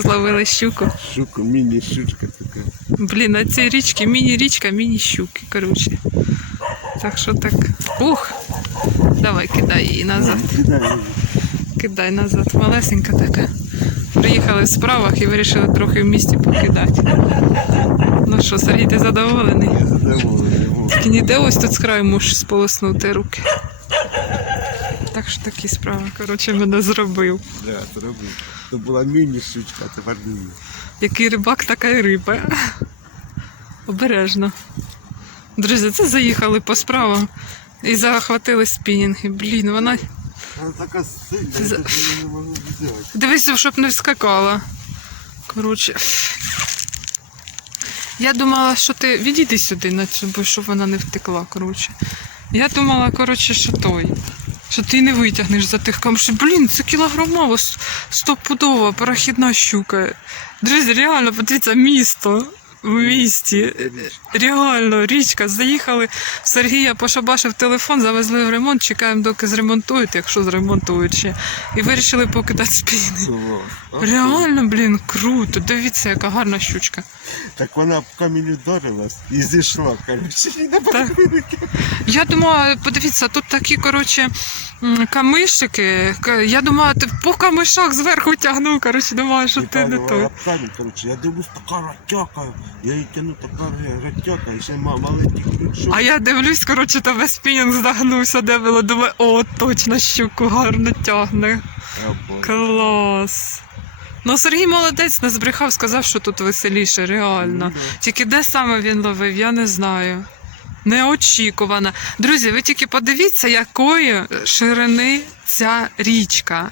Зловили щуку. Щука, міні-щучка така. Блін, на цій річці міні-річка, міні-щуки, коротше. Так що так. Ух! Давай, кидай її назад. Кидай. Кидай назад. Малесенька така. Приїхали в справах і вирішили трохи в місті покидати. Ну що, Сергій, ти задоволений? Я задоволений. Тільки ніде ось тут з краю можеш сполоснути руки. Так що такі справи, коротше, мене зробив. Да, зробив. Це була міні-щучка, тепер міні. Який рибак, така й риба. Обережно. Друзі, це заїхали по справам і захватили спінінги. Блін, вона. Вона така сильна, я За- не можу взяти. Дивися, щоб не вскакала. Коротше. Я думала, що ти. Відійди сюди, на цю, бо щоб вона не втекла. Коротше. Я думала, коротше, що той. Що ти не витягнеш за тих камшів. Блін, це кілограмова, стопудова перехідна щука. Друзі, реально, подивіться, місто в місті. Реально, річка. Заїхали в Сергія, пошабашив телефон, завезли в ремонт, чекаємо, доки зремонтують, якщо зремонтують ще. І вирішили покидати спіни. Реально, блін, круто. Дивіться, яка гарна щучка. Так вона в камінь ударилась і зійшла, коротше. Я думала, подивіться, тут такі, коротше, камишики. Я думала, ти по камишах зверху тягнув, коротше, думала, що ти не той. Я дивлюсь, така ротяка. Я її тяну, така ротяка, і ще ма- маленький крючок. А я дивлюсь, коротше, тебе спінінг здагнувся, де було, думаю, о, точно щуку гарно тягне. Клас. Ну, Сергій молодець, не збрехав, сказав, що тут веселіше, реально. Ну, да. Тільки де саме він ловив, я не знаю. Неочікувано. Друзі, ви тільки подивіться, якої ширини ця річка.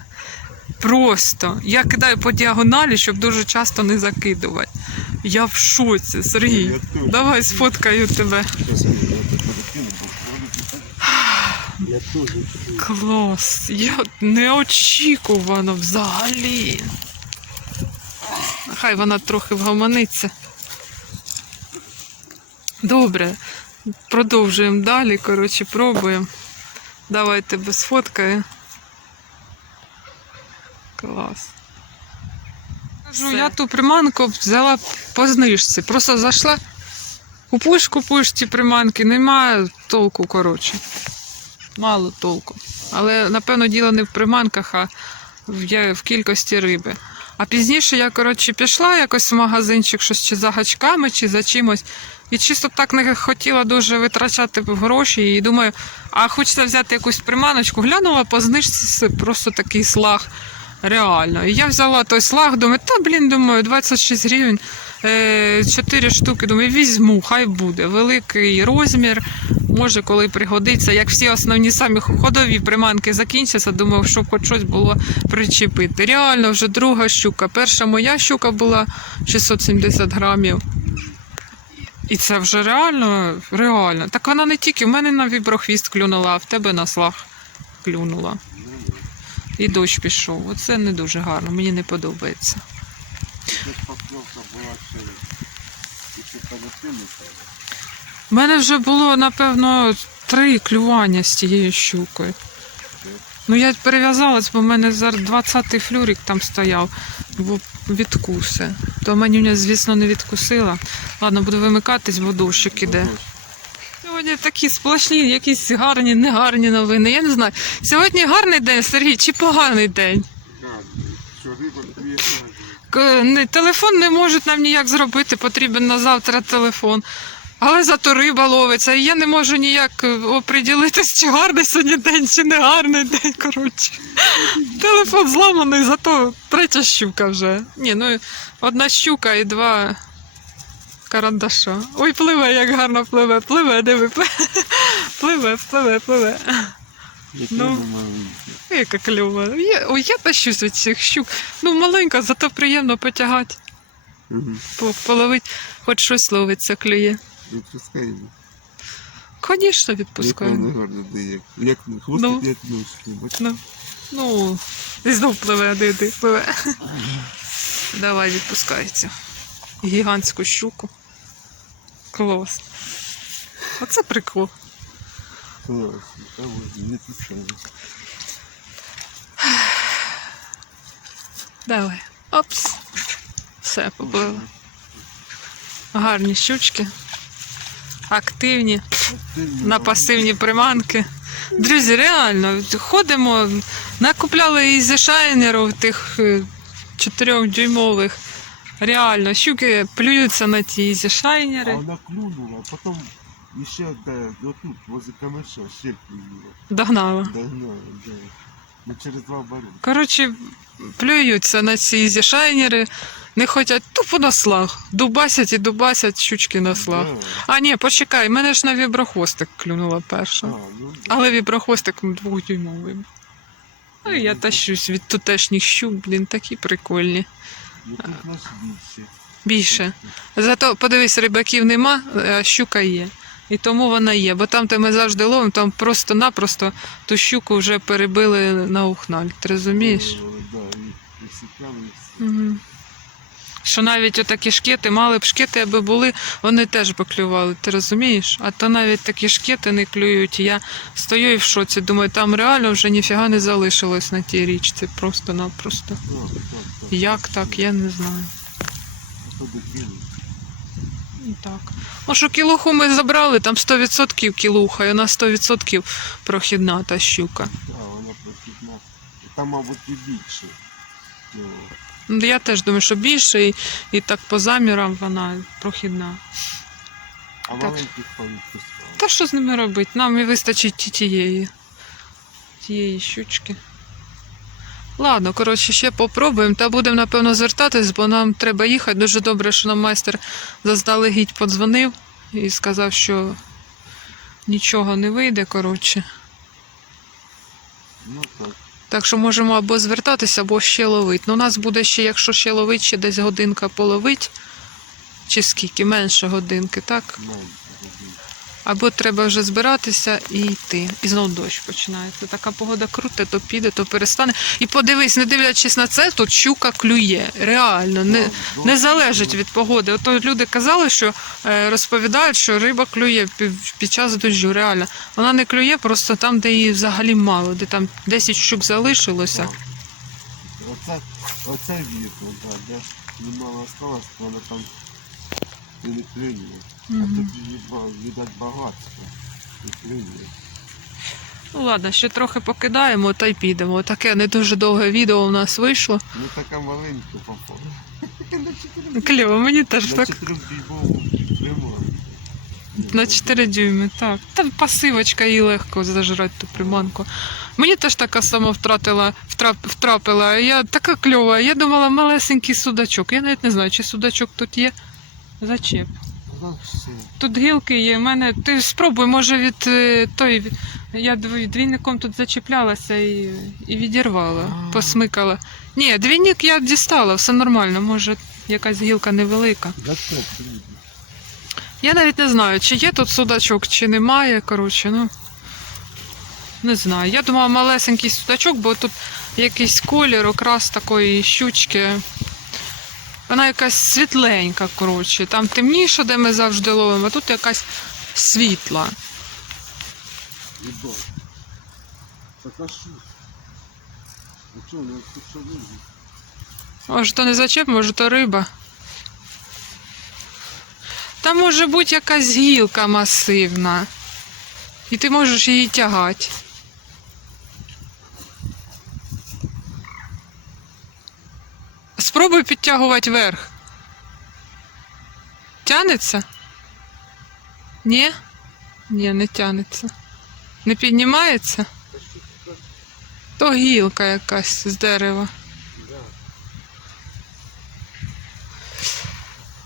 Просто. Я кидаю по діагоналі, щоб дуже часто не закидувати. Я в шоці, Сергій. Давай сфоткаю тебе. Клас. Я неочікувано взагалі. Хай вона трохи вгомониться. Добре. Продовжуємо далі. Коротше, пробуємо. Давай тебе сфоткаю. Клас. Кажу, я ту приманку взяла по знижці. Просто зайшла. Купуєш, купуєш ці приманки, немає толку, коротше. Мало толку. Але, напевно, діло не в приманках, а в, в кількості риби. А пізніше я, коротше, пішла якось в магазинчик, щось чи за гачками, чи за чимось. І чисто так не хотіла дуже витрачати гроші. І думаю, а хочеться взяти якусь приманочку. Глянула по знижці просто такий слаг. Реально. І я взяла той слаг, думаю, та блін, думаю, 26 гривень, 4 штуки. Думаю, візьму, хай буде. Великий розмір, може, коли пригодиться. Як всі основні самі ходові приманки закінчаться, думав, щоб хоч щось було причепити. Реально, вже друга щука. Перша моя щука була 670 грамів. І це вже реально, реально. Так вона не тільки в мене на віброхвіст клюнула, а в тебе на слаг клюнула. І дощ пішов. Оце не дуже гарно, мені не подобається. У мене вже було, напевно, три клювання з тією щукою. Ну, я перев'язалась, бо в мене зараз 20-й флюрик там стояв, бо відкуси. То мене, звісно, не відкусила. Ладно, буду вимикатись, бо дощик іде. Сьогодні такі сплошні, якісь гарні, негарні новини. Я не знаю. Сьогодні гарний день, Сергій, чи поганий день? К- Телефон не можуть нам ніяк зробити, потрібен на завтра телефон. Але зато риба ловиться, і я не можу ніяк е, оприділитись, чи гарний сьогодні день, чи не гарний день. Коротше. Телефон зламаний, зато третя щука вже. Ні, ну одна щука і два карандаша. Ой, пливе, як гарно пливе, пливе, диви, пливе, пливе, пливе. Ну. Яка кльова. Я, ой, я тащусь від цих щук. Ну, маленька, зато приємно потягати, по- половити, хоч щось ловиться, клює. Відпускаємо. Звісно, Як відпускаю. воно гарно Ну. як ножки. Ну, ну, і знов пливе, диди, пливе. Давай, відпускається. Гігантську щуку. Клас. Оце прикол. Не пускаємо. Давай. Опс. Все, поплило. Гарні щучки. Активні, на пасивні приманки. Друзі, реально, ходимо, накупляли із шайнерів тих е, чотирьохдюймових. Реально, щуки плюються на ті ізі А шайнери. вона клюнула, потім іще де, отут, возле камеша, ще клюнула. Догнала. Догнала, да. Ну через два бару. Коротше, плюються на ці ізі шайнери, не хочуть тупо на слаг. Дубасять і дубасять щучки на слаг. Да. А ні, почекай, мене ж на віброхвостик клюнула перша. А, ну, да. Але віброхвостик двохдюймовий. Ну, я тащусь від тутешніх щук, блін, такі прикольні. Ну, тут нас більше. Більше. Зато подивись, рибаків нема, а щука є. І тому вона є. Бо там, де ми завжди ловимо, там просто-напросто ту щуку вже перебили на ухналь. Ти розумієш? О, Да, і, і сікали, і все. Угу. Що навіть отакі шкети, мали б шкети, аби були, вони теж би клювали, ти розумієш? А то навіть такі шкети не клюють. Я стою і в шоці, думаю, там реально вже ніфіга не залишилось на тій річці. Просто-напросто. Як так, я не знаю. Ну, Так. Ну, що кілуху ми забрали, там 100% кілуха, і вона 100% прохідна та щука. Так, вона прохідна. Там, мабуть, і більше. Я теж думаю, що більше, і, і так по замірам вона прохідна. а маленьких повідпускали. Та що з ними робити? Нам і вистачить ті- тієї. Тієї щучки. Ладно, коротше, ще попробуємо та будемо, напевно, звертатись, бо нам треба їхати. Дуже добре, що нам майстер заздалегідь подзвонив і сказав, що нічого не вийде, коротше. Ну так. Так що можемо або звертатися, або ще ловити. Ну, у нас буде ще, якщо ще ловить, ще десь годинка половить, чи скільки, менше годинки, так? Маленьких. Або треба вже збиратися і йти. І знову дощ починається. Така погода круте, то піде, то перестане. І подивись, не дивлячись на це, тут щука клює. Реально, не, не залежить від погоди. Ото люди казали, що е, розповідають, що риба клює під, час дощу. Реально. Вона не клює просто там, де її взагалі мало, де там 10 щук залишилося. Оце, оце вірно, де немало осталось, то вона там клює. А тут її, видать, багатство. Клює. Ну ладно, ще трохи покидаємо та й підемо. Таке не дуже довге відео у нас вийшло. Ну така маленька попала. Кльово, мені теж На так. На 4 дюйми, так. Там пасивочка їй легко зажрати ту приманку. Мені теж така сама втратила, втрап, втрапила. Я така кльова. Я думала, малесенький судачок. Я навіть не знаю, чи судачок тут є. Зачеп. Ну. Тут гілки є. У мене. Ти спробуй, може, від е, той. Я двійником тут зачіплялася і, і відірвала, посмикала. Ні, двійник я дістала, все нормально. Може, якась гілка невелика. Я навіть не знаю, чи є тут судачок, чи немає. Коротше, ну не знаю. Я думала малесенький судачок, бо тут якийсь колір, окрас такої щучки. Вона якась світленька, коротше. Там темніше, де ми завжди ловимо, а тут якась світла. Може, то не зачеп, може, то риба. Там може бути якась гілка масивна. І ти можеш її тягати. Спробуй підтягувати вверх. Тянеться? Ні? Ні, не тянеться. Не піднімається? То гілка якась з дерева.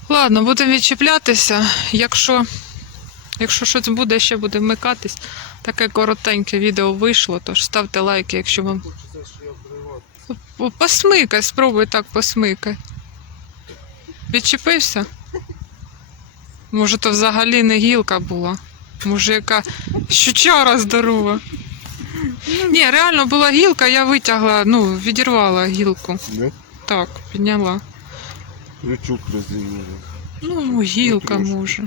Ладно, будемо відчіплятися. Якщо, якщо щось буде, ще буде вмикатись. Таке коротеньке відео вийшло, тож ставте лайки, якщо вам. Хочеться, що я обривати. О, Посмикай, спробуй так посмикай. Відчепився? Може, то взагалі не гілка була. Може, яка щучара здорова. Ні, реально була гілка, я витягла, ну, відірвала гілку. Не? Так, підняла. Крючок розіміли. Ну, гілка може.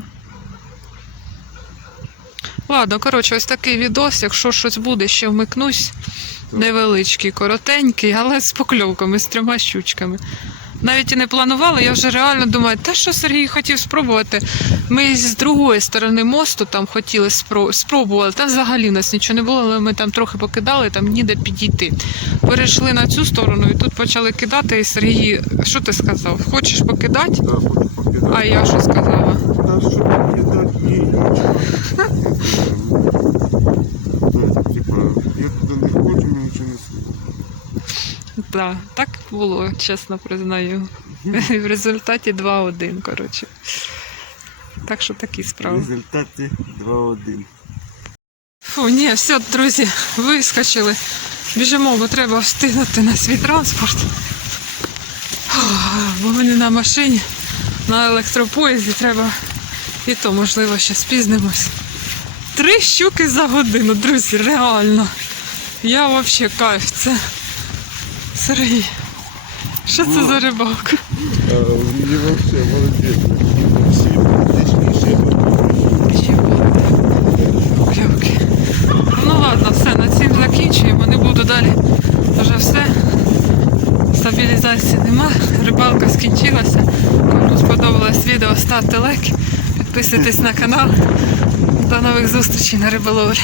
Ладно, коротше, ось такий відос. Якщо щось буде, ще вмикнусь. Так. Невеличкий, коротенький, але з покльовками, з трьома щучками. навіть і не планували. Я вже реально думаю, те, що Сергій хотів спробувати. Ми з другої сторони мосту там хотіли спро- спробували. Там взагалі нас нічого не було, але ми там трохи покидали, там ніде підійти. Перейшли на цю сторону і тут почали кидати. І Сергій, що ти сказав? Хочеш покидати? Да, хочу покидати. А я що сказала? Та що покидати ні, нічого. Ну, Типа, я туди не хочу, мені нічого не слухаю. Так, було, чесно признаю. В результаті 2-1, коротше. Так що такі В справи. результаті 2-1. Фу, ні, все, друзі, вискочили. Біжимо, бо треба встигнути на свій транспорт. Фух, Бо ми не на машині, на електропоїзді треба і то, можливо, ще спізнимось. Три щуки за годину, друзі, реально. Я взагалі кайф. Це Сергій. Що це за рибалка? Мені вообще молодець. Були. Ну ладно, все, на цим закінчуємо. Не буду далі. Вже все. Стабілізації нема. Рибалка скінчилася. Кому сподобалось відео, ставте лайк, підписуйтесь на канал. До нових зустрічей на риболовлі.